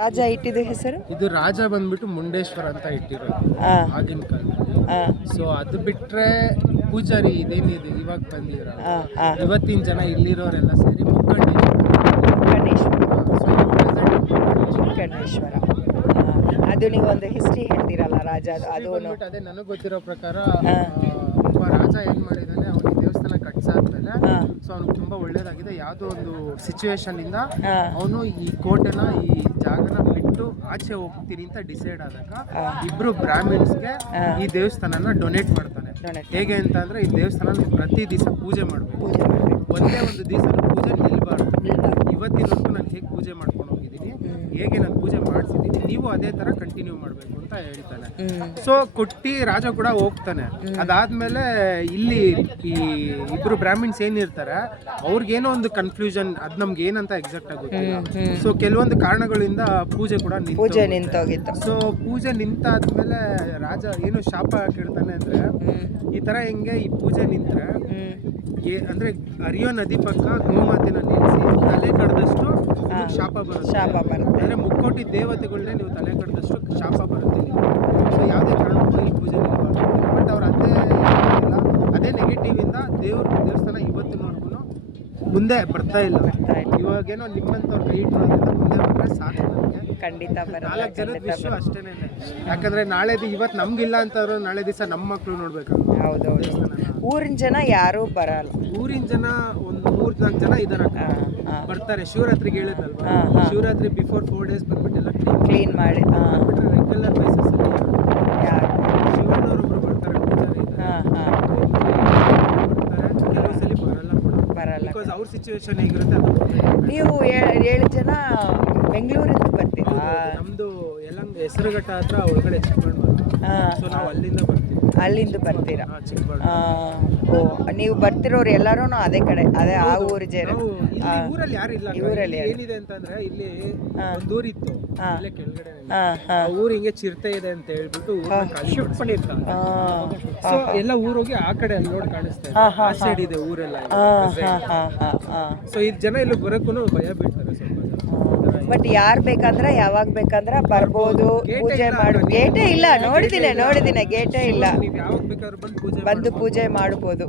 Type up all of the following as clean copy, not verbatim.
ರಾಜ ಇಟ್ಟಿದ ಹೆಸರು ಇದು ರಾಜ ಬಂದ್ಬಿಟ್ಟು ಮುಂಡೇಶ್ವರ ಅಂತ ಇಟ್ಟಿರೋದು ಆಗಿನ ಕಾಲದಲ್ಲಿ. ಸೊ ಅದು ಬಿಟ್ರೆ ಪೂಜಾರಿ ಇದೇನಿದೆ ಇವಾಗ ಬಂದಿರ ಇವತ್ತಿನ ಜನ ಇಲ್ಲಿರೋರೆಲ್ಲ ಸೇರಿ ಮುಕ್ಕಣ್ಣೇಶ್ವರ. ಅದು ನೀವು ಒಂದು ಹಿಸ್ಟ್ರಿ ಹೇಳ್ತೀರಲ್ಲ ರಾಜ ಅದು ಅದೇ ನನಗೆ ಗೊತ್ತಿರೋ ಪ್ರಕಾರ ಒಬ್ಬ ರಾಜ ಏನ್ ಮಾಡಿದಾನೆ, ಅವನಿಗೆ ದೇವಸ್ಥಾನ ಕಟ್ಸಾದ್ಮೇಲೆ ಸೊ ಅವ್ನಿಗೆ ತುಂಬಾ ಒಳ್ಳೇದಾಗಿದೆ. ಯಾವುದೋ ಒಂದು ಸಿಚುವೇಶನ್ ಇಂದ ಅವನು ಈ ಕೋಟೆನ ಈ ಜಾಗನ ಬಿಟ್ಟು ಆಚೆ ಹೋಗ್ತೀನಿ ಅಂತ ಡಿಸೈಡ್ ಆದಾಗ ಇಬ್ರು ಬ್ರಾಹ್ಮಿನ್ಸ್ಗೆ ಈ ದೇವಸ್ಥಾನನ ಡೊನೇಟ್ ಮಾಡ್ತಾನೆ. ಹೇಗೆ ಅಂತ ಅಂದ್ರೆ ಈ ದೇವಸ್ಥಾನ ಪ್ರತಿ ದಿವಸ ಪೂಜೆ ಮಾಡ್ಬೇಕು, ಒಂದೇ ಒಂದು ದಿವಸ ಪೂಜೆ ನಿಲ್ಬಾರ್ದು. ಇವತ್ತಿನವರೆಗೂ ನಾನು ಹೇಗೆ ಪೂಜೆ ಮಾಡ್ಕೊಂಡು ಹೋಗಿದ್ದೀನಿ, ಹೇಗೆ ನಾನು ಪೂಜೆ ಮಾಡಿಸಿದ್ದೀನಿ, ನೀವು ಅದೇ ತರ ಕಂಟಿನ್ಯೂ ಮಾಡಬೇಕು ಅಂತ ಹೇಳ್ತಾನೆ. ಸೊ ಕೊಟ್ಟಿ ರಾಜ ಕೂಡ ಹೋಗ್ತಾನೆ. ಅದಾದ್ಮೇಲೆ ಇಲ್ಲಿ ಈ ಇಬ್ರು ಬ್ರಾಹ್ಮಿನ್ಸ್ ಏನಿರ್ತಾರೆ ಅವ್ರಿಗೇನೋ ಒಂದು ಕನ್ಫ್ಯೂಷನ್, ಅದ್ ನಮ್ಗೆ ಏನಂತ ಎಕ್ಸಾಕ್ಟ್ ಆಗುತ್ತೆ. ಸೊ ಕೆಲವೊಂದು ಕಾರಣಗಳಿಂದ ಪೂಜೆ ಕೂಡ ನಿಂತೋಗಿತ್ತು. ಸೊ ಪೂಜೆ ನಿಂತಾದ್ಮೇಲೆ ರಾಜ ಏನು ಶಾಪ ಕೇಳ್ತಾನೆ ಅಂದ್ರೆ, ಈ ತರ ಹೆಂಗೆ ಈ ಪೂಜೆ ನಿಂತ್ರೆ ಅಂದ್ರೆ ಹರಿಯೋ ನದಿ ಪಕ್ಕ ಗೋಮಾತೆನ ನಿಲ್ಲಿಸಿ ತಲೆ ಕಡ್ದಷ್ಟು ಶಾಪ ಬರುತ್ತೆ. ಅಂದ್ರೆ ಮುಕ್ಕೋಟಿ ದೇವತೆಗಳನ್ನೇ ನೀವು ತಲೆ ಕಡ್ದಷ್ಟು ಶಾಪ ಬರುತ್ತೆ. ಸೊ ಯಾವುದೇ ಕಾರಣಕ್ಕೂ ಈ ಪೂಜೆ ನಿಲ್ಬಾರ್ದು. ಬಟ್ ಅವ್ರು ಅದೇ ನೆಗೆಟಿವ್ ಇಂದ ದೇವಸ್ಥಾನ ಇವತ್ತಿನವರೆಗೂ ಮುಂದೆ ಬರ್ತಾ ಇಲ್ಲ. ಇವಾಗೇನೋ ನಿಮ್ಮಂತವ್ರು ಕೈ ಇಟ್ಟರೋದ್ರಿಂದ ಮುಂದೆ ಬಂದ್ರೆ ಸಾಕು. ನನಗೆ ಖಂಡಿತ 4 ಜನದ ವಿಷಯ ಅಷ್ಟೇನೆ. ಯಾಕಂದ್ರೆ ನಾಳೆ ಇವತ್ತು ನಮ್ಗಿಲ್ಲ ಅಂತವ್ರು ನಾಳೆ ದಿವಸ ನಮ್ಮ ಮಕ್ಕಳು ನೋಡ್ಬೇಕು. ಹೌದೌದು. ಊರಿನ ಜನ ಯಾರು ಬರಲ್ಲ. ಊರಿನ ಜನ ಒಂದು 3-4 ಜನ ಇದಾರೆ, ಬರ್ತಾರೆ. ಶಿವರಾತ್ರಿಗೆ ಹೇಳಿದ್ನಲ್ವಾ, ಶಿವರಾತ್ರಿ ಬಿಫೋರ್ 4 days ಬಂದ್ಬಿಟ್ಟು ಎಲ್ಲ ಕ್ಲೀನ್ ಮಾಡಿ ರೆಗ್ಯುಲರ್ ಬೇಸಿಸ್ ಶಿವಣ್ಣವರೊಬ್ರು ಬರ್ತಾರೆ, ಪೂಜಾರಿ ಕೆಲವು ಸಲ ಬರಲ್ಲ ಬಿಕಾಸ್ ಅವ್ರ ಸಿಚುವೇಶನ್ ಹೇಗಿರುತ್ತೆ ಅದು. ನೀವು 7 ಜನ ಬೆಂಗಳೂರಿಂದ ಬರ್ತೀರಾ? ನಮ್ದು ಯಲಂಗ ಹೆಸರುಘಟ್ಟ ಹತ್ರ ಒಳಗಡೆ ಚಿಕ್ಕಬಳ್ಳಾಪುರ. ಸೊ ನಾವು ಅಲ್ಲಿಂದ ಬರ್ತೀರಾ? ಓ, ನೀವು ಬರ್ತಿರೋರು ಎಲ್ಲರೂ ಅದೇ ಕಡೆ, ಅದೇ ಆ ಊರು ಜನ. ಊರಲ್ಲಿ ಯಾರು ಇಲ್ಲ. ಊರಲ್ಲಿ ಏನಿದೆ ಅಂತಂದ್ರೆ ಇಲ್ಲಿ ಒಂದು ಊರಿತ್ತು, ಇಲ್ಲೇ ಕೆಳಗಡೆ ಊರು ಹಿಂಗೆ ಚಿರತೆ ಇದೆ ಅಂತ ಹೇಳ್ಬಿಟ್ಟು ಶಿಫ್ಟ್ ಮಾಡಿರ್ತಾರೆ. ಸೊ ಎಲ್ಲ ಊರೋಗಿ ಆ ಕಡೆ ಅಲ್ಲಿ ರೋಡ್ ಕಾಣಿಸ್ತಾ ಇದೆ, ಆ ಸೈಡ್ ಇದೆ ಊರೆಲ್ಲ. ಸೊ ಈ ಜನ ಇಲ್ಲಿ ಬರೋಕ್ಕೂ ಭಯ ಬೀಳ್ತಾರೆ ಸ್ವಲ್ಪ. ಬಟ್ ಯಾರು ಬೇಕಂದ್ರೆ ಯಾವಾಗ ಬೇಕಂದ್ರೆ ಬರ್ಬೋದು, ಪೂಜೆ ಮಾಡು. ಗೇಟೇ ಇಲ್ಲ, ನೋಡಿದ್ದೀನಿ ಗೇಟೇ ಇಲ್ಲ, ಬಂದು ಪೂಜೆ ಮಾಡ್ಬೋದು.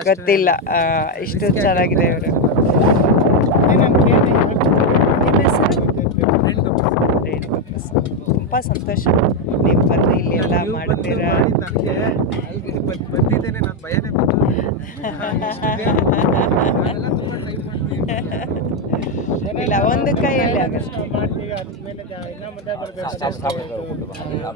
ಗೊತ್ತಿಲ್ಲ ಇಷ್ಟು ಚೆನ್ನಾಗಿದೆ ಇವರು. ನಿಮ್ಮ ಹೆಸರು? ತುಂಬ ಸಂತೋಷ ನೀವು ಬಂದು ಇಲ್ಲಿ ಎಲ್ಲ ಮಾಡ್ತೀರಾ. ಬಂದಿದ್ದೇನೆ, ನಾನು ಭಯನೇ ಇಲ್ಲ, ಒಂದು ಕೈಯಲ್ಲಿ ಆಗುತ್ತೆ.